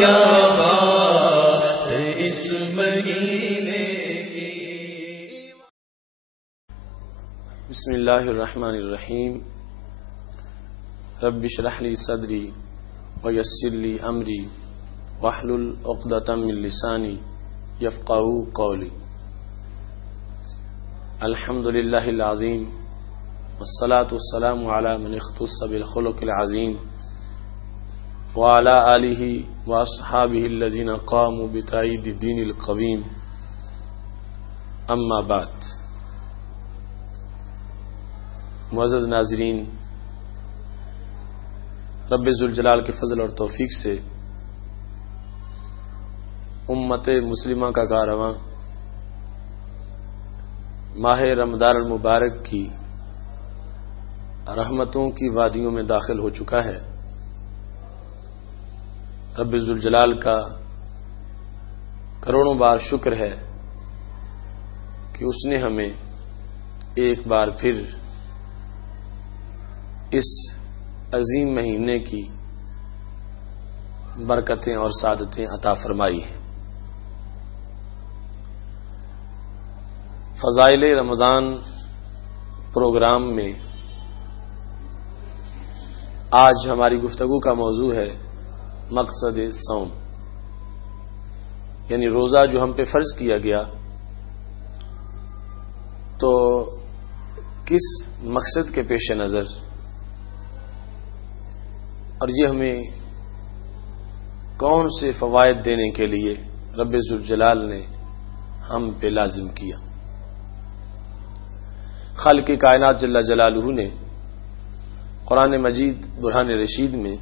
کیا بات اس مہینے کی۔ بسم اللہ الرحمن الرحیم۔ رب اشرح لی صدری ویسر لی امری واحلل عقدۃ من لسانی یفقہوا قولی۔ الحمد للہ العظیم والصلاة والسلام علی من اختص بالخلق العظیم وعلی آلہ واصحابہ الذین قاموا بتأیید الدین القویم، اما بعد۔ معزز ناظرین، رب ذوالجلال کے فضل اور توفیق سے امت مسلمہ کا کارواں ماہ رمضان المبارک کی رحمتوں کی وادیوں میں داخل ہو چکا ہے۔ رب ذوالجلال کا کروڑوں بار شکر ہے کہ اس نے ہمیں ایک بار پھر اس عظیم مہینے کی برکتیں اور سعادتیں عطا فرمائی ہیں۔ فضائل رمضان پروگرام میں آج ہماری گفتگو کا موضوع ہے مقصد صوم، یعنی روزہ جو ہم پہ فرض کیا گیا تو کس مقصد کے پیش نظر، اور یہ ہمیں کون سے فوائد دینے کے لیے رب ذوالجلال نے ہم پہ لازم کیا۔ خالق کائنات جل جلالہ نے قرآن مجید برہان رشید میں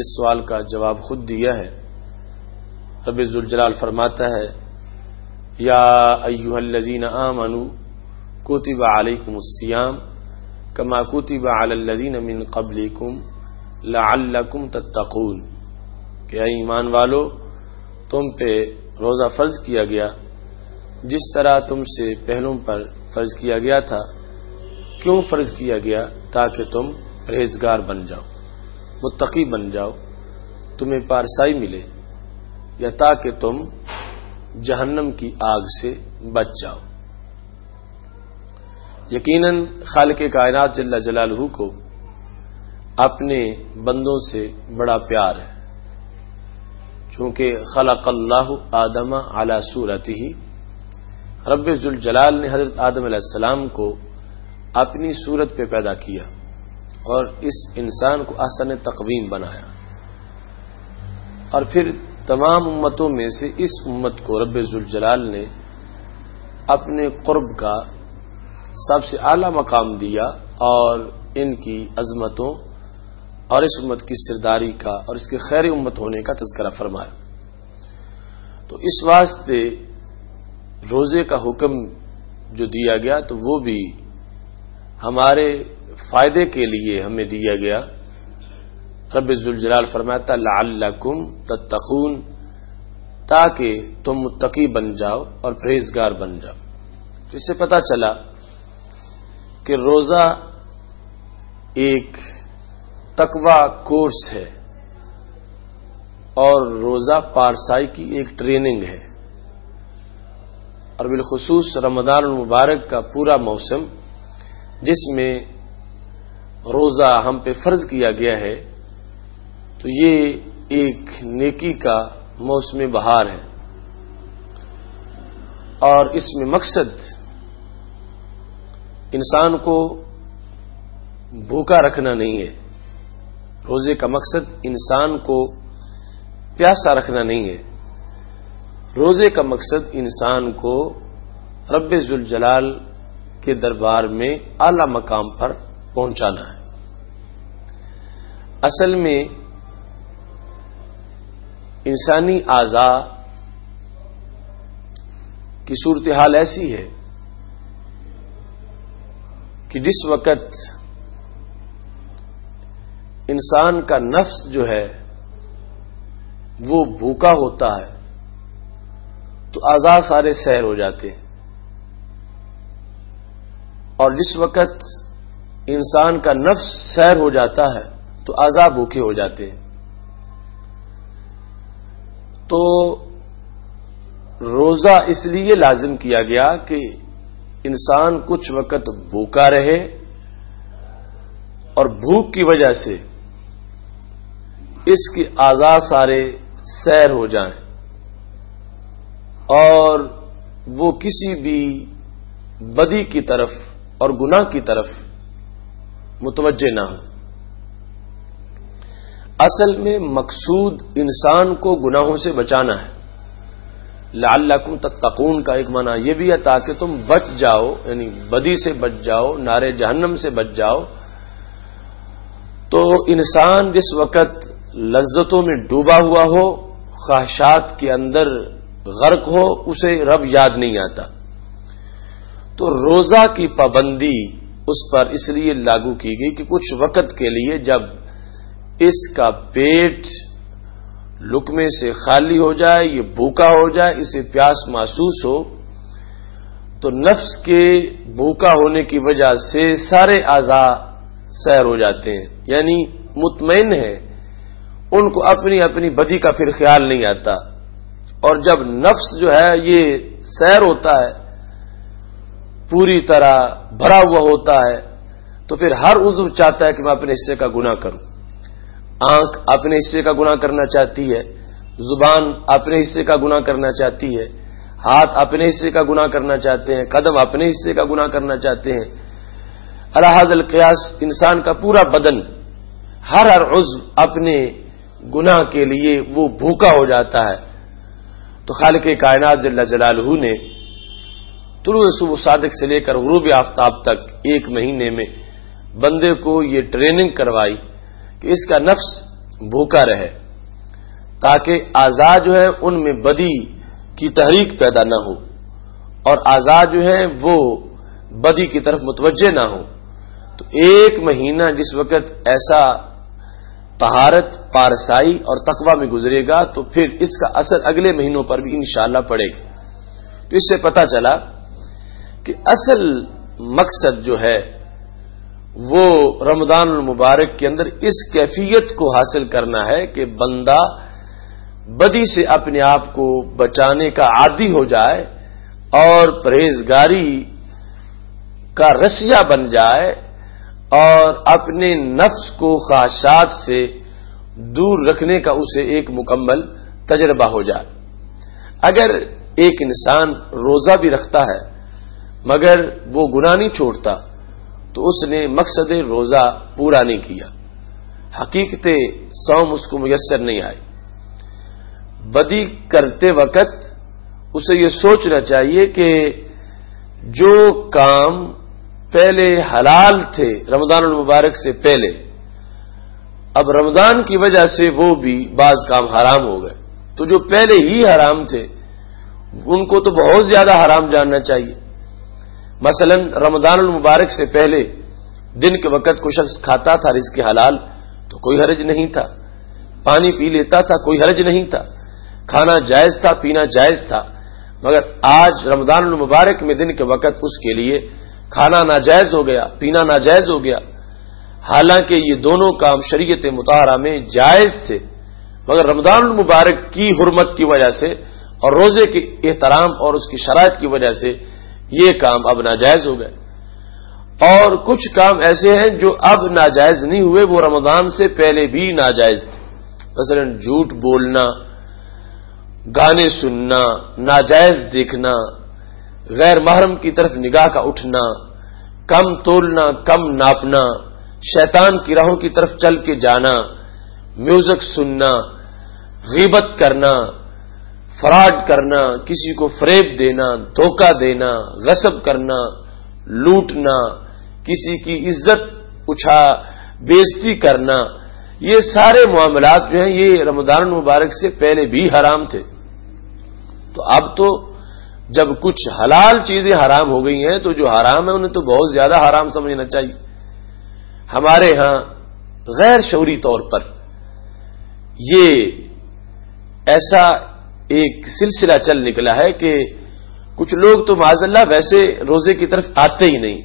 اس سوال کا جواب خود دیا ہے۔ رب ذوالجلال فرماتا ہے یا ایھا الذین آمنوا کتب علیکم الصیام کما کتب علی الذین من قبلکم لعلکم تتقون، کہ اے ایمان والو، تم پہ روزہ فرض کیا گیا جس طرح تم سے پہلوں پر فرض کیا گیا تھا۔ کیوں فرض کیا گیا؟ تاکہ تم پرہیزگار بن جاؤ، متقی بن جاؤ، تمہیں پارسائی ملے، یا تاکہ تم جہنم کی آگ سے بچ جاؤ۔ یقیناً خالق کائنات جل جلالہ کو اپنے بندوں سے بڑا پیار ہے، چونکہ خلق اللہ آدم علی صورتہ، رب ذوالجلال نے حضرت آدم علیہ السلام کو اپنی صورت پہ پیدا کیا اور اس انسان کو احسن تقویم بنایا، اور پھر تمام امتوں میں سے اس امت کو رب ذوالجلال نے اپنے قرب کا سب سے اعلی مقام دیا اور ان کی عظمتوں اور اس امت کی سرداری کا اور اس کے خیر امت ہونے کا تذکرہ فرمایا۔ تو اس واسطے روزے کا حکم جو دیا گیا تو وہ بھی ہمارے فائدے کے لیے ہمیں دیا گیا۔ رب ذوالجلال فرماتا لعلکم تتقون، تاکہ تم متقی بن جاؤ اور پرہیزگار بن جاؤ۔ تو اس سے پتہ چلا کہ روزہ ایک تقوی کورس ہے اور روزہ پارسائی کی ایک ٹریننگ ہے، اور بالخصوص رمضان المبارک کا پورا موسم جس میں روزہ ہم پہ فرض کیا گیا ہے، تو یہ ایک نیکی کا موسم بہار ہے، اور اس میں مقصد انسان کو بھوکا رکھنا نہیں ہے۔ روزے کا مقصد انسان کو پیاسا رکھنا نہیں ہے، روزے کا مقصد انسان کو رب ذوالجلال کے دربار میں اعلی مقام پر پہنچانا ہے۔ اصل میں انسانی اعضاء کی صورتحال ایسی ہے کہ جس وقت انسان کا نفس جو ہے وہ بھوکا ہوتا ہے تو اعضاء سارے سیر ہو جاتے ہیں، اور جس وقت انسان کا نفس سیر ہو جاتا ہے تو اعضاء بھوکے ہو جاتے ہیں۔ تو روزہ اس لیے لازم کیا گیا کہ انسان کچھ وقت بھوکا رہے اور بھوک کی وجہ سے اس کے اعضاء سارے سیر ہو جائیں اور وہ کسی بھی بدی کی طرف اور گناہ کی طرف متوجہ نہ ہو۔ اصل میں مقصود انسان کو گناہوں سے بچانا ہے۔ لعلکم تتقون کا ایک معنی یہ بھی ہے تاکہ تم بچ جاؤ، یعنی بدی سے بچ جاؤ، نارے جہنم سے بچ جاؤ۔ تو انسان جس وقت لذتوں میں ڈوبا ہوا ہو، خواہشات کے اندر غرق ہو، اسے رب یاد نہیں آتا۔ تو روزہ کی پابندی اس پر اس لیے لاگو کی گئی کہ کچھ وقت کے لیے جب اس کا پیٹ لقمے سے خالی ہو جائے، یہ بھوکا ہو جائے، اسے پیاس محسوس ہو، تو نفس کے بھوکا ہونے کی وجہ سے سارے اعضاء سیر ہو جاتے ہیں، یعنی مطمئن ہے، ان کو اپنی اپنی بدی کا پھر خیال نہیں آتا۔ اور جب نفس جو ہے یہ سیر ہوتا ہے، پوری طرح بھرا ہوا ہوتا ہے، تو پھر ہر عضو چاہتا ہے کہ میں اپنے حصے کا گناہ کروں۔ آنکھ اپنے حصے کا گناہ کرنا چاہتی ہے، زبان اپنے حصے کا گناہ کرنا چاہتی ہے، ہاتھ اپنے حصے کا گناہ کرنا چاہتے ہیں، قدم اپنے حصے کا گناہ کرنا چاہتے ہیں۔ علی حد القیاس انسان کا پورا بدن، ہر عضو اپنے گناہ کے لیے وہ بھوکا ہو جاتا ہے۔ تو خالق کائنات جل جلالہ نے طلوع صبح صادق سے لے کر غروب آفتاب تک ایک مہینے میں بندے کو یہ ٹریننگ کروائی کہ اس کا نفس بھوکا رہے، تاکہ اعضاء جو ہے ان میں بدی کی تحریک پیدا نہ ہو اور اعضاء جو ہیں وہ بدی کی طرف متوجہ نہ ہو۔ تو ایک مہینہ جس وقت ایسا طہارت، پارسائی اور تقوی میں گزرے گا تو پھر اس کا اثر اگلے مہینوں پر بھی انشاءاللہ پڑے گا۔ تو اس سے پتہ چلا کہ اصل مقصد جو ہے وہ رمضان المبارک کے اندر اس کیفیت کو حاصل کرنا ہے کہ بندہ بدی سے اپنے آپ کو بچانے کا عادی ہو جائے اور پرہیزگاری کا رسیا بن جائے اور اپنے نفس کو خواہشات سے دور رکھنے کا اسے ایک مکمل تجربہ ہو جائے۔ اگر ایک انسان روزہ بھی رکھتا ہے مگر وہ گناہ نہیں چھوڑتا تو اس نے مقصد روزہ پورا نہیں کیا، حقیقت صوم اس کو میسر نہیں آئی۔ بدی کرتے وقت اسے یہ سوچنا چاہیے کہ جو کام پہلے حلال تھے رمضان المبارک سے پہلے، اب رمضان کی وجہ سے وہ بھی بعض کام حرام ہو گئے، تو جو پہلے ہی حرام تھے ان کو تو بہت زیادہ حرام جاننا چاہیے۔ مثلا رمضان المبارک سے پہلے دن کے وقت کوئی شخص کھاتا تھا رزق حلال تو کوئی حرج نہیں تھا، پانی پی لیتا تھا کوئی حرج نہیں تھا، کھانا جائز تھا، پینا جائز تھا۔ مگر آج رمضان المبارک میں دن کے وقت اس کے لیے کھانا ناجائز ہو گیا، پینا ناجائز ہو گیا، حالانکہ یہ دونوں کام شریعت مطہرہ میں جائز تھے، مگر رمضان المبارک کی حرمت کی وجہ سے اور روزے کے احترام اور اس کی شرائط کی وجہ سے یہ کام اب ناجائز ہو گئے۔ اور کچھ کام ایسے ہیں جو اب ناجائز نہیں ہوئے، وہ رمضان سے پہلے بھی ناجائز تھے، مثلا جھوٹ بولنا، گانے سننا، ناجائز دیکھنا، غیر محرم کی طرف نگاہ کا اٹھنا، کم تولنا، کم ناپنا، شیطان کی راہوں کی طرف چل کے جانا، میوزک سننا، غیبت کرنا، فراڈ کرنا، کسی کو فریب دینا، دھوکہ دینا، غصب کرنا، لوٹنا، کسی کی عزت بے عزتی کرنا، یہ سارے معاملات جو ہیں یہ رمضان المبارک سے پہلے بھی حرام تھے۔ تو اب تو جب کچھ حلال چیزیں حرام ہو گئی ہیں تو جو حرام ہے انہیں تو بہت زیادہ حرام سمجھنا چاہیے۔ ہمارے ہاں غیر شعوری طور پر یہ ایسا ایک سلسلہ چل نکلا ہے کہ کچھ لوگ تو معاذ اللہ ویسے روزے کی طرف آتے ہی نہیں،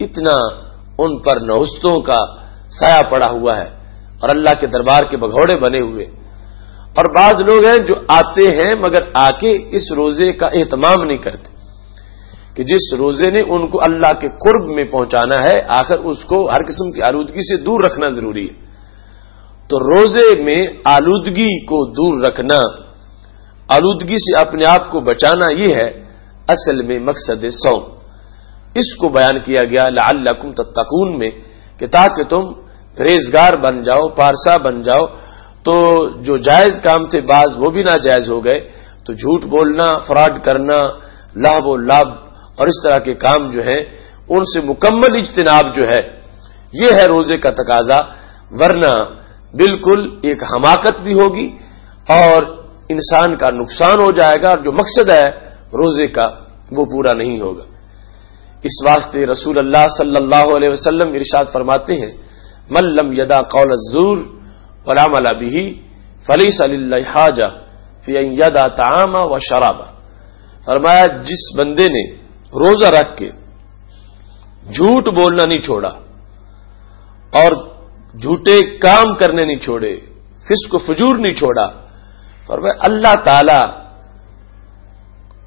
اتنا ان پر نحوستوں کا سایہ پڑا ہوا ہے اور اللہ کے دربار کے بگھوڑے بنے ہوئے، اور بعض لوگ ہیں جو آتے ہیں مگر آ کے اس روزے کا اہتمام نہیں کرتے کہ جس روزے نے ان کو اللہ کے قرب میں پہنچانا ہے، آخر اس کو ہر قسم کی آلودگی سے دور رکھنا ضروری ہے۔ تو روزے میں آلودگی کو دور رکھنا، آلودگی سے اپنے آپ کو بچانا، یہ ہے اصل میں مقصد صوم۔ اس کو بیان کیا گیا لعلکم تتقون میں کہ تاکہ تم پرہیزگار بن جاؤ، پارسا بن جاؤ۔ تو جو جائز کام تھے بعض وہ بھی ناجائز ہو گئے، تو جھوٹ بولنا، فراڈ کرنا، لہو و لعب اور اس طرح کے کام جو ہیں ان سے مکمل اجتناب جو ہے یہ ہے روزے کا تقاضا، ورنہ بالکل ایک حماقت بھی ہوگی اور انسان کا نقصان ہو جائے گا، اور جو مقصد ہے روزے کا وہ پورا نہیں ہوگا۔ اس واسطے رسول اللہ صلی اللہ علیہ وسلم ارشاد فرماتے ہیں من لم یدع قول الزور والعمل به فلیس للہ حاجہ فی ان یدع طعام و شراب۔ فرمایا جس بندے نے روزہ رکھ کے جھوٹ بولنا نہیں چھوڑا اور جھوٹے کام کرنے نہیں چھوڑے، فسق و فجور نہیں چھوڑا، فرمایا اللہ تعالی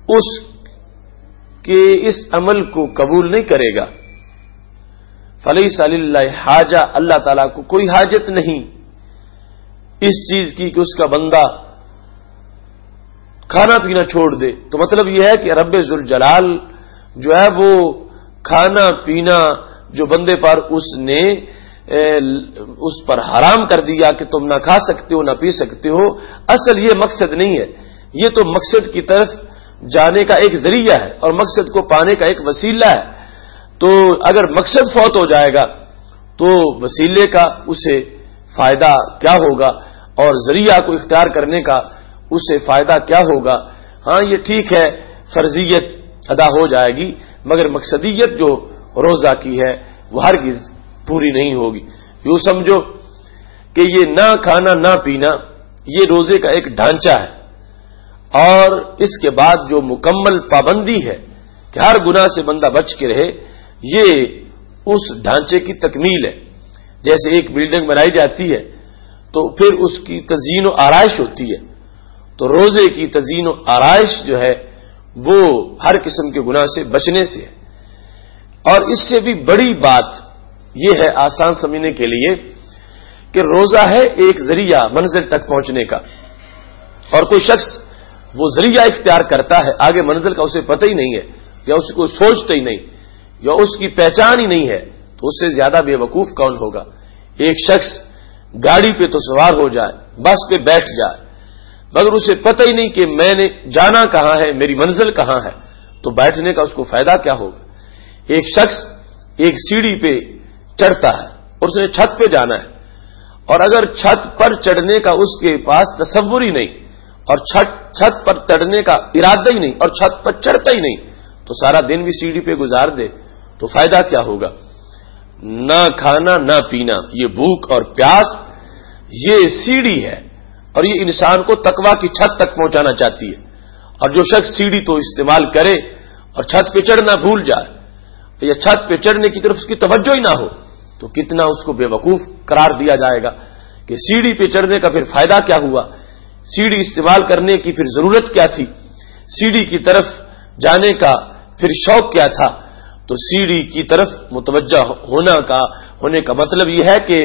اس کے اس عمل کو قبول نہیں کرے گا۔ فلیس للہ حاجہ، اللہ تعالیٰ کو کوئی حاجت نہیں اس چیز کی کہ اس کا بندہ کھانا پینا چھوڑ دے۔ تو مطلب یہ ہے کہ رب ذوالجلال جو ہے وہ کھانا پینا جو بندے پر اس نے اس پر حرام کر دیا کہ تم نہ کھا سکتے ہو نہ پی سکتے ہو، اصل یہ مقصد نہیں ہے، یہ تو مقصد کی طرف جانے کا ایک ذریعہ ہے اور مقصد کو پانے کا ایک وسیلہ ہے۔ تو اگر مقصد فوت ہو جائے گا تو وسیلے کا اسے فائدہ کیا ہوگا اور ذریعہ کو اختیار کرنے کا اسے فائدہ کیا ہوگا؟ ہاں یہ ٹھیک ہے فرضیت ادا ہو جائے گی، مگر مقصدیت جو روزہ کی ہے وہ ہرگز پوری نہیں ہوگی۔ یوں سمجھو کہ یہ نہ کھانا نہ پینا یہ روزے کا ایک ڈھانچہ ہے، اور اس کے بعد جو مکمل پابندی ہے کہ ہر گناہ سے بندہ بچ کے رہے، یہ اس ڈھانچے کی تکمیل ہے۔ جیسے ایک بلڈنگ بنائی جاتی ہے تو پھر اس کی تزئین و آرائش ہوتی ہے، تو روزے کی تزئین و آرائش جو ہے وہ ہر قسم کے گناہ سے بچنے سے ہے۔ اور اس سے بھی بڑی بات یہ ہے آسان سمجھنے کے لیے کہ روزہ ہے ایک ذریعہ منزل تک پہنچنے کا، اور کوئی شخص وہ ذریعہ اختیار کرتا ہے، آگے منزل کا اسے پتہ ہی نہیں ہے یا اس کو سوچتا ہی نہیں یا اس کی پہچان ہی نہیں ہے، تو اس سے زیادہ بے وقوف کون ہوگا؟ ایک شخص گاڑی پہ تو سوار ہو جائے، بس پہ بیٹھ جائے، مگر اسے پتہ ہی نہیں کہ میں نے جانا کہاں ہے، میری منزل کہاں ہے، تو بیٹھنے کا اس کو فائدہ کیا ہوگا؟ ایک شخص ایک سیڑھی پہ چڑھتا ہے اور اس نے چھت پہ جانا ہے، اور اگر چھت پر چڑھنے کا اس کے پاس تصور ہی نہیں اور چھت پر چڑھنے کا ارادہ ہی نہیں اور چھت پر چڑھتا ہی نہیں، تو سارا دن بھی سیڑھی پہ گزار دے تو فائدہ کیا ہوگا؟ نہ کھانا نہ پینا، یہ بھوک اور پیاس یہ سیڑھی ہے، اور یہ انسان کو تقویٰ کی چھت تک پہنچانا چاہتی ہے۔ اور جو شخص سیڑھی تو استعمال کرے اور چھت پہ چڑھنا بھول جائے یا چھت پہ چڑھنے کی طرف اس کی توجہ ہی نہ ہو، تو کتنا اس کو بے وقوف قرار دیا جائے گا کہ سیڑھی پہ چڑھنے کا پھر فائدہ کیا ہوا، سیڑھی استعمال کرنے کی پھر ضرورت کیا تھی، سیڑھی کی طرف جانے کا پھر شوق کیا تھا۔ تو سیڑھی کی طرف متوجہ ہونے کا مطلب یہ ہے کہ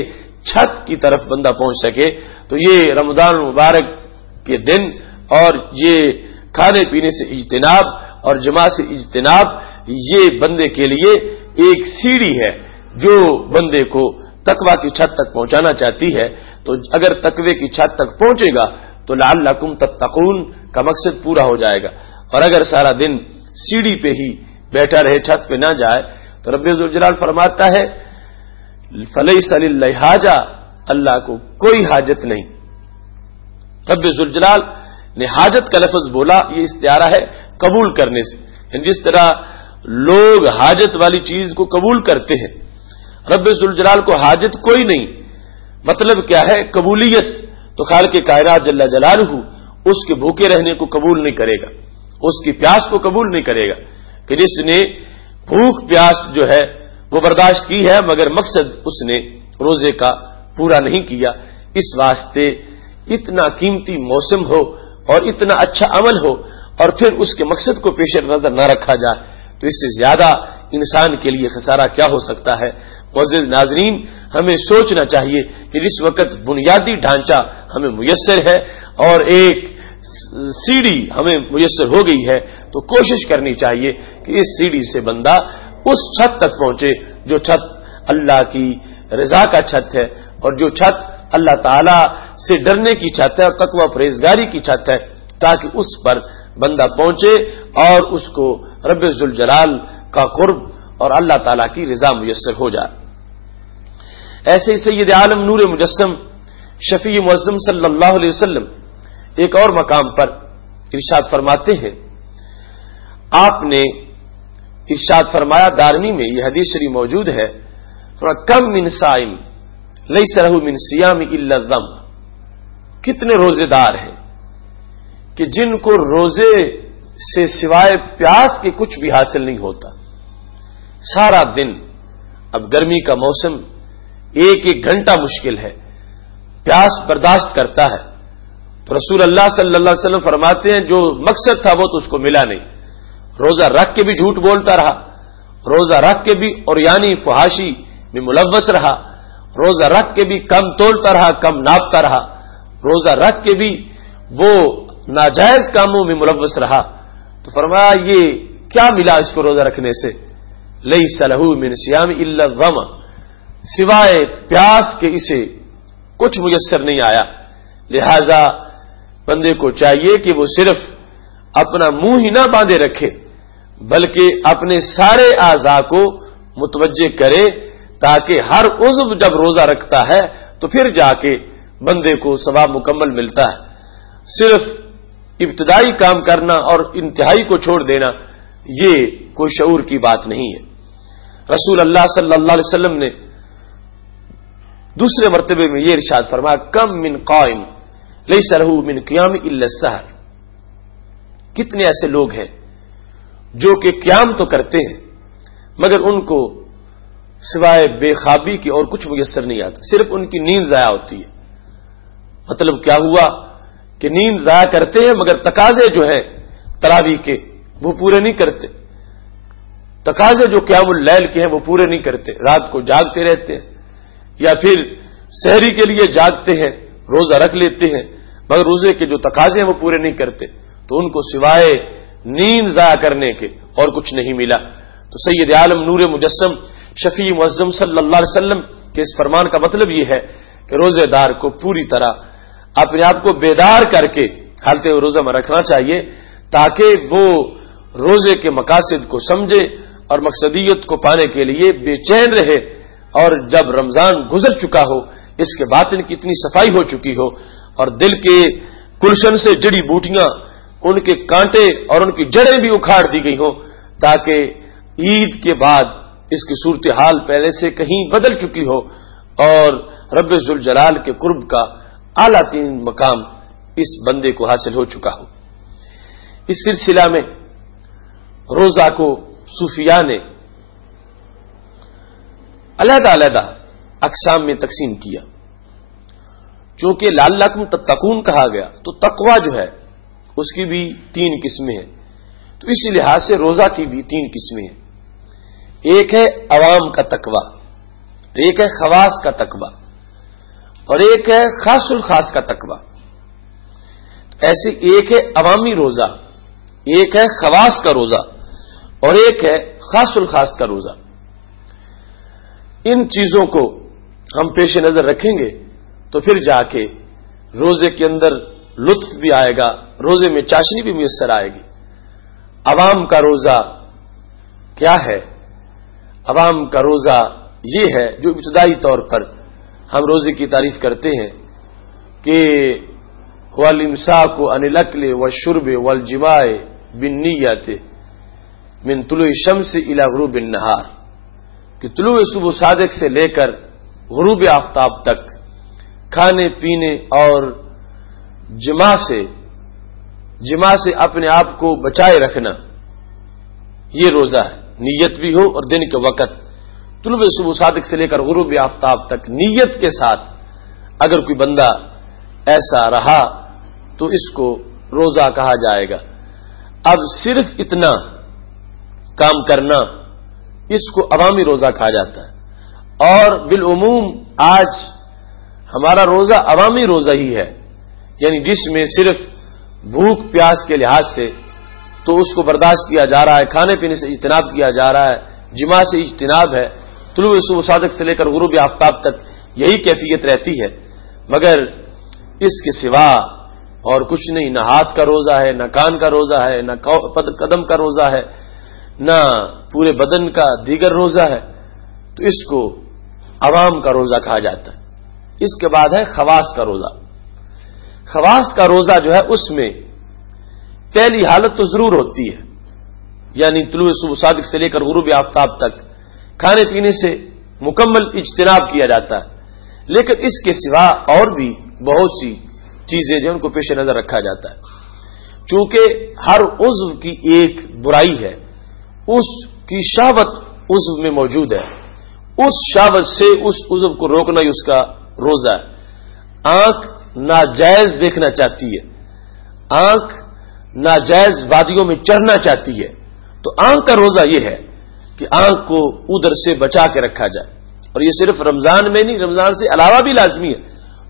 چھت کی طرف بندہ پہنچ سکے۔ تو یہ رمضان المبارک کے دن اور یہ کھانے پینے سے اجتناب اور جماع سے اجتناب یہ بندے کے لیے ایک سیڑھی ہے جو بندے کو تقویٰ کی چھت تک پہنچانا چاہتی ہے۔ تو اگر تقوی کی چھت تک پہنچے گا تو لعلکم تتقون کا مقصد پورا ہو جائے گا، اور اگر سارا دن سیڑھی پہ ہی بیٹھا رہے چھت پہ نہ جائے تو رب ذوالجلال فرماتا ہے فلیس للہ حاجہ، اللہ کو کوئی حاجت نہیں۔ رب ذوالجلال نے حاجت کا لفظ بولا، یہ استعارہ ہے قبول کرنے سے، جس طرح لوگ حاجت والی چیز کو قبول کرتے ہیں، رب ذوالجلال کو حاجت کوئی نہیں۔ مطلب کیا ہے؟ قبولیت۔ تو خالق کائنات جل جلالہ اس کے بھوکے رہنے کو قبول نہیں کرے گا، اس کی پیاس کو قبول نہیں کرے گا کہ جس نے بھوک پیاس جو ہے وہ برداشت کی ہے مگر مقصد اس نے روزے کا پورا نہیں کیا۔ اس واسطے اتنا قیمتی موسم ہو اور اتنا اچھا عمل ہو اور پھر اس کے مقصد کو پیش نظر نہ رکھا جائے تو اس سے زیادہ انسان کے لیے خسارہ کیا ہو سکتا ہے؟ معزز ناظرین، ہمیں سوچنا چاہیے کہ جس وقت بنیادی ڈھانچہ ہمیں میسر ہے اور ایک سیڑھی ہمیں میسر ہو گئی ہے تو کوشش کرنی چاہیے کہ اس سیڑھی سے بندہ اس چھت تک پہنچے جو چھت اللہ کی رضا کا چھت ہے اور جو چھت اللہ تعالی سے ڈرنے کی چھت ہے اور تقوی پرہیزگاری کی چھت ہے، تاکہ اس پر بندہ پہنچے اور اس کو رب ذوالجلال کا قرب اور اللہ تعالی کی رضا میسر ہو جائے۔ ایسے ہی سید عالم نور مجسم شفیع معظم صلی اللہ علیہ وسلم ایک اور مقام پر ارشاد فرماتے ہیں، آپ نے ارشاد فرمایا، دارمی میں یہ حدیث شریف موجود ہے، کم من صائم لیس لہ من صیام الا الظم، کتنے روزے دار ہیں کہ جن کو روزے سے سوائے پیاس کے کچھ بھی حاصل نہیں ہوتا، سارا دن، اب گرمی کا موسم، ایک ایک گھنٹہ مشکل ہے، پیاس برداشت کرتا ہے تو رسول اللہ صلی اللہ علیہ وسلم فرماتے ہیں جو مقصد تھا وہ تو اس کو ملا نہیں، روزہ رکھ کے بھی جھوٹ بولتا رہا، روزہ رکھ کے بھی اور یعنی فحاشی میں ملوث رہا، روزہ رکھ کے بھی کم تولتا رہا، کم ناپتا رہا، روزہ رکھ کے بھی وہ ناجائز کاموں میں ملوث رہا، تو فرمایا یہ کیا ملا اس کو روزہ رکھنے سے؟ لیس لہ من صیام الا الظم، سوائے پیاس کے اسے کچھ میسر نہیں آیا۔ لہذا بندے کو چاہیے کہ وہ صرف اپنا منہ ہی نہ باندھے رکھے بلکہ اپنے سارے اعضاء کو متوجہ کرے، تاکہ ہر عضو جب روزہ رکھتا ہے تو پھر جا کے بندے کو ثواب مکمل ملتا ہے۔ صرف ابتدائی کام کرنا اور انتہائی کو چھوڑ دینا یہ کوئی شعور کی بات نہیں ہے۔ رسول اللہ صلی اللہ علیہ وسلم نے دوسرے مرتبے میں یہ ارشاد فرمایا، کم من قائم لیس لہ من قیام الا السحر، کتنے ایسے لوگ ہیں جو کہ قیام تو کرتے ہیں مگر ان کو سوائے بے خوابی کے اور کچھ میسر نہیں آتا، صرف ان کی نیند ضائع ہوتی ہے۔ مطلب کیا ہوا کہ نیند ضائع کرتے ہیں مگر تقاضے جو ہیں تراویح کے وہ پورے نہیں کرتے، تقاضے جو قیام اللیل کے ہیں وہ پورے نہیں کرتے، رات کو جاگتے رہتے ہیں یا پھر سحری کے لیے جاگتے ہیں، روزہ رکھ لیتے ہیں مگر روزے کے جو تقاضے ہیں وہ پورے نہیں کرتے، تو ان کو سوائے نیند ضائع کرنے کے اور کچھ نہیں ملا۔ تو سید عالم نور مجسم شفیع معظم صلی اللہ علیہ وسلم کے اس فرمان کا مطلب یہ ہے کہ روزے دار کو پوری طرح اپنے آپ کو بیدار کر کے حالت روزہ میں رکھنا چاہیے تاکہ وہ روزے کے مقاصد کو سمجھے اور مقصدیت کو پانے کے لیے بے چین رہے، اور جب رمضان گزر چکا ہو اس کے باطن کی اتنی صفائی ہو چکی ہو اور دل کے گلشن سے جڑی بوٹیاں، ان کے کانٹے اور ان کی جڑیں بھی اکھاڑ دی گئی ہوں، تاکہ عید کے بعد اس کی صورتحال پہلے سے کہیں بدل چکی ہو اور رب ذوالجلال کے قرب کا اعلیٰ ترین مقام اس بندے کو حاصل ہو چکا ہو۔ اس سلسلہ میں روزہ کو صوفیاء نے علیحدہ علیحدہ اقسام میں تقسیم کیا، چونکہ لعلکم تتقون کہا گیا تو تقوی جو ہے اس کی بھی 3 قسمیں ہیں، تو اس لحاظ سے روزہ کی بھی 3 قسمیں ہیں، ایک ہے عوام کا تقوی، ایک ہے خواص کا تقوی اور ایک ہے خاص الخاص کا تقوی۔ ایسے ایک ہے عوامی روزہ، ایک ہے خواص کا روزہ اور ایک ہے خاص الخاص کا روزہ۔ ان چیزوں کو ہم پیش نظر رکھیں گے تو پھر جا کے روزے کے اندر لطف بھی آئے گا، روزے میں چاشنی بھی میسر آئے گی۔ عوام کا روزہ کیا ہے؟ عوام کا روزہ یہ ہے جو ابتدائی طور پر ہم روزے کی تعریف کرتے ہیں کہ وَالْإِمْسَاكُ عَنِ الْأَكْلِ وَالشُّرْبِ وَالْجِمَاعِ بِالنِّيَّةِ مِنْ طُلُوعِ الشَّمْسِ إِلَى غُرُوبِ النَّهَارِ، کہ طلوع صبح صادق سے لے کر غروب آفتاب تک کھانے پینے اور جماع سے اپنے آپ کو بچائے رکھنا، یہ روزہ ہے۔ نیت بھی ہو اور دن کے وقت طلوع صبح صادق سے لے کر غروب آفتاب تک نیت کے ساتھ اگر کوئی بندہ ایسا رہا تو اس کو روزہ کہا جائے گا۔ اب صرف اتنا کام کرنا اس کو عوامی روزہ کہا جاتا ہے، اور بالعموم آج ہمارا روزہ عوامی روزہ ہی ہے، یعنی جس میں صرف بھوک پیاس کے لحاظ سے تو اس کو برداشت کیا جا رہا ہے، کھانے پینے سے اجتناب کیا جا رہا ہے، جماع سے اجتناب ہے، طلوع صبح صادق سے لے کر غروب آفتاب تک یہی کیفیت رہتی ہے، مگر اس کے سوا اور کچھ نہیں۔ نہ ہاتھ کا روزہ ہے، نہ کان کا روزہ ہے، نہ قدم کا روزہ ہے، نہ پورے بدن کا دیگر روزہ ہے، تو اس کو عوام کا روزہ کہا جاتا ہے۔ اس کے بعد ہے خواص کا روزہ۔ خواص کا روزہ جو ہے اس میں پہلی حالت تو ضرور ہوتی ہے، یعنی طلوع صبح صادق سے لے کر غروب آفتاب تک کھانے پینے سے مکمل اجتناب کیا جاتا ہے، لیکن اس کے سوا اور بھی بہت سی چیزیں جن کو پیش نظر رکھا جاتا ہے۔ چونکہ ہر عضو کی ایک برائی ہے، اس کی شہوت عضو میں موجود ہے، اس شہوت سے اس عضو کو روکنا ہی اس کا روزہ ہے۔ آنکھ ناجائز دیکھنا چاہتی ہے، آنکھ ناجائز وادیوں میں چڑھنا چاہتی ہے، تو آنکھ کا روزہ یہ ہے کہ آنکھ کو ادھر سے بچا کے رکھا جائے، اور یہ صرف رمضان میں نہیں، رمضان سے علاوہ بھی لازمی ہے،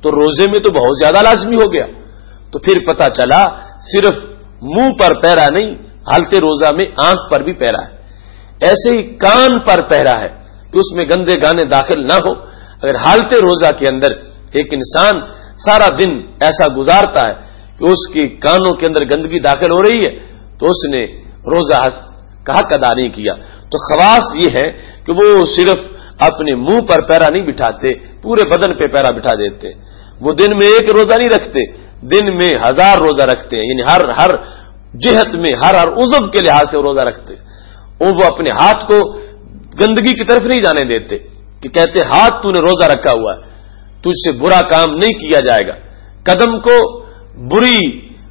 تو روزے میں تو بہت زیادہ لازمی ہو گیا۔ تو پھر پتہ چلا صرف منہ پر پہرا نہیں، حالت روزہ میں آنکھ پر بھی پہرا ہے، ایسے ہی کان پر پہرا ہے کہ اس میں گندے گانے داخل نہ ہو۔ اگر حالت روزہ کے اندر ایک انسان سارا دن ایسا گزارتا ہے کہ اس کے کانوں کے اندر گندگی داخل ہو رہی ہے تو اس نے روزہ کا حق ادا نہیں کیا۔ تو خواص یہ ہے کہ وہ صرف اپنے منہ پر پیرا نہیں بٹھاتے، پورے بدن پہ پیرا بٹھا دیتے۔ وہ دن میں ایک روزہ نہیں رکھتے، دن میں 1000 روزہ رکھتے ہیں، یعنی ہر جہت میں ہر عضو کے لحاظ سے روزہ رکھتے ہیں۔ اور وہ اپنے ہاتھ کو گندگی کی طرف نہیں جانے دیتے کہ کہتے ہاتھ تو نے روزہ رکھا ہوا ہے، تجھ سے برا کام نہیں کیا جائے گا۔ قدم کو بری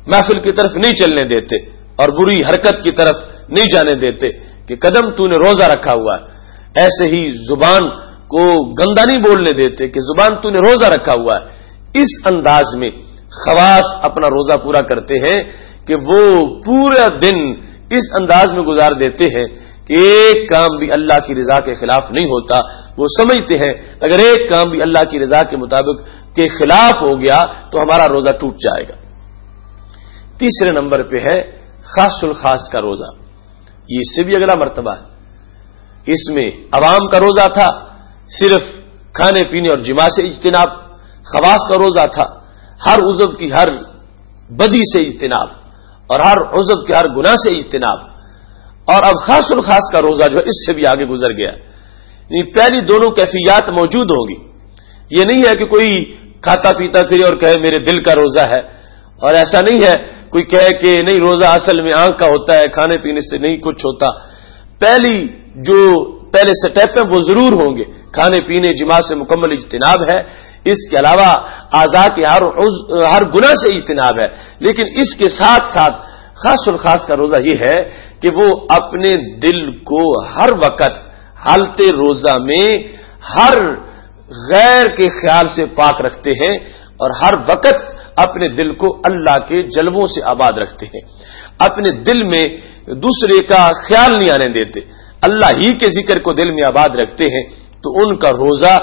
محفل کی طرف نہیں چلنے دیتے اور بری حرکت کی طرف نہیں جانے دیتے کہ قدم تو نے روزہ رکھا ہوا ہے۔ ایسے ہی زبان کو گندا نہیں بولنے دیتے کہ زبان تو نے روزہ رکھا ہوا ہے۔ اس انداز میں خواص اپنا روزہ پورا کرتے ہیں کہ وہ پورا دن اس انداز میں گزار دیتے ہیں کہ ایک کام بھی اللہ کی رضا کے خلاف نہیں ہوتا۔ وہ سمجھتے ہیں اگر ایک کام بھی اللہ کی رضا کے مطابق کے خلاف ہو گیا تو ہمارا روزہ ٹوٹ جائے گا۔ تیسرے نمبر پہ ہے خاص الخاص کا روزہ، یہ اس سے بھی اگلا مرتبہ ہے۔ اس میں عوام کا روزہ تھا، صرف کھانے پینے اور جماع سے اجتناب۔ خواص کا روزہ تھا، ہر عضو کی ہر بدی سے اجتناب اور ہر عضو کے ہر گناہ سے اجتناب۔ اور اب خاص الخاص کا روزہ جو ہے اس سے بھی آگے گزر گیا، یعنی پہلی دونوں کیفیات موجود ہوں گی۔ یہ نہیں ہے کہ کوئی کھاتا پیتا پھرے اور کہے میرے دل کا روزہ ہے، اور ایسا نہیں ہے کوئی کہے کہ نہیں روزہ اصل میں آنکھ کا ہوتا ہے، کھانے پینے سے نہیں کچھ ہوتا۔ پہلے سٹیپ ہیں وہ ضرور ہوں گے، کھانے پینے جماع سے مکمل اجتناب ہے، اس کے علاوہ اعضاء کے ہر گناہ سے اجتناب ہے، لیکن اس کے ساتھ ساتھ خاص الخاص کا روزہ یہ ہے کہ وہ اپنے دل کو ہر وقت حالت روزہ میں ہر غیر کے خیال سے پاک رکھتے ہیں اور ہر وقت اپنے دل کو اللہ کے جلووں سے آباد رکھتے ہیں، اپنے دل میں دوسرے کا خیال نہیں آنے دیتے، اللہ ہی کے ذکر کو دل میں آباد رکھتے ہیں۔ تو ان کا روزہ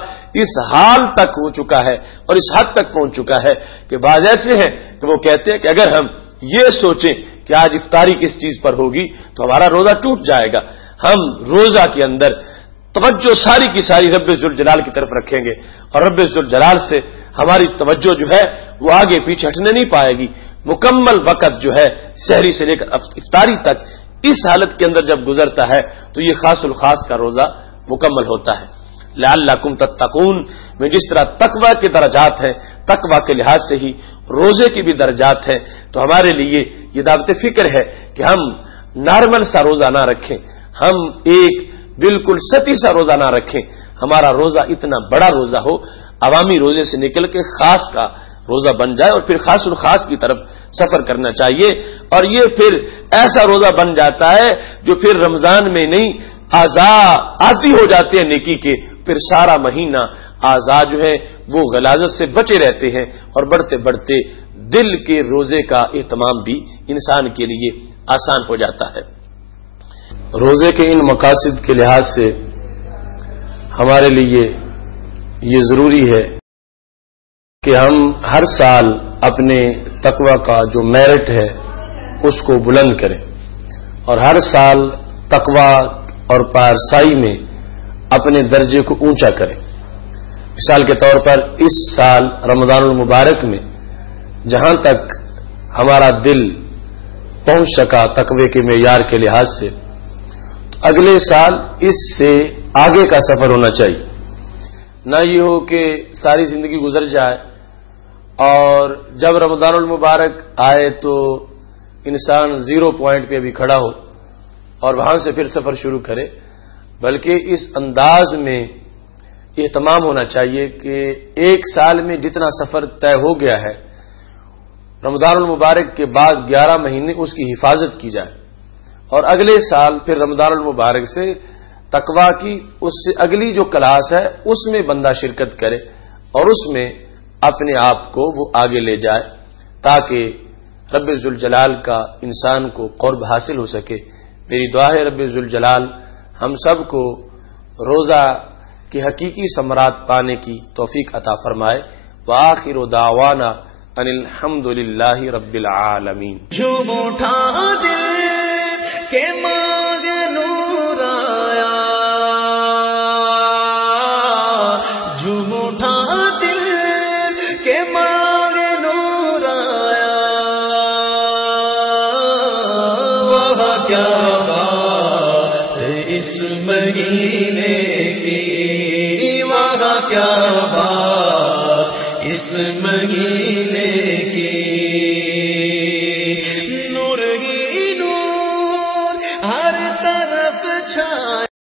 اس حال تک ہو چکا ہے اور اس حد تک پہنچ چکا ہے کہ بعض ایسے ہیں کہ وہ کہتے ہیں کہ اگر ہم یہ سوچیں کہ آج افطاری کس چیز پر ہوگی تو ہمارا روزہ ٹوٹ جائے گا۔ ہم روزہ کے اندر توجہ ساری کی ساری رب ذوالجلال کی طرف رکھیں گے اور رب ذوالجلال سے ہماری توجہ جو ہے وہ آگے پیچھے ہٹنے نہیں پائے گی۔ مکمل وقت جو ہے سحری سے لے کر افطاری تک اس حالت کے اندر جب گزرتا ہے تو یہ خاص الخاص کا روزہ مکمل ہوتا ہے۔ لعلکم تتقون میں جس طرح تقوی کے درجات ہیں، تقوی کے لحاظ سے ہی روزے کی بھی درجات ہیں، تو ہمارے لیے یہ دعوت فکر ہے کہ ہم نارمل سا روزہ نہ رکھیں، ہم ایک بالکل سطحی سا روزہ نہ رکھیں، ہمارا روزہ اتنا بڑا روزہ ہو، عوامی روزے سے نکل کے خاص کا روزہ بن جائے اور پھر خاص الخاص کی طرف سفر کرنا چاہیے۔ اور یہ پھر ایسا روزہ بن جاتا ہے جو پھر رمضان میں نہیں، اعضاء عادی ہو جاتے ہیں نیکی کے، پھر سارا مہینہ اعضاء جو ہے وہ غلاظت سے بچے رہتے ہیں، اور بڑھتے بڑھتے دل کے روزے کا اہتمام بھی انسان کے لیے آسان ہو جاتا ہے۔ روزے کے ان مقاصد کے لحاظ سے ہمارے لیے یہ ضروری ہے کہ ہم ہر سال اپنے تقوی کا جو میرٹ ہے اس کو بلند کریں، اور ہر سال تقوی اور پارسائی میں اپنے درجے کو اونچا کریں۔ مثال کے طور پر اس سال رمضان المبارک میں جہاں تک ہمارا دل پہنچ سکا تقوی کے معیار کے لحاظ سے، تو اگلے سال اس سے آگے کا سفر ہونا چاہیے۔ نہ یہ ہو کہ ساری زندگی گزر جائے اور جب رمضان المبارک آئے تو انسان 0 پوائنٹ پہ بھی کھڑا ہو اور وہاں سے پھر سفر شروع کرے، بلکہ اس انداز میں اہتمام ہونا چاہیے کہ ایک سال میں جتنا سفر طے ہو گیا ہے، رمضان المبارک کے بعد 11 مہینے اس کی حفاظت کی جائے، اور اگلے سال پھر رمضان المبارک سے تقوی کی اس سے اگلی جو کلاس ہے اس میں بندہ شرکت کرے اور اس میں اپنے آپ کو وہ آگے لے جائے، تاکہ رب ذوالجلال کا انسان کو قرب حاصل ہو سکے۔ میری دعا ہے رب ذوالجلال ہم سب کو روزہ کی حقیقی ثمرات پانے کی توفیق عطا فرمائے۔ وآخر دعوانا ان الحمد للہ رب العالمین۔ جو اٹھا دل کے مانگ نور آیا، جو اٹھا دل کے مانگ نور آیا، وہ کیا بات اس مہینے کی، وہ کیا بات اس مہینے کی، نور ہی نور ہر طرف چھایا،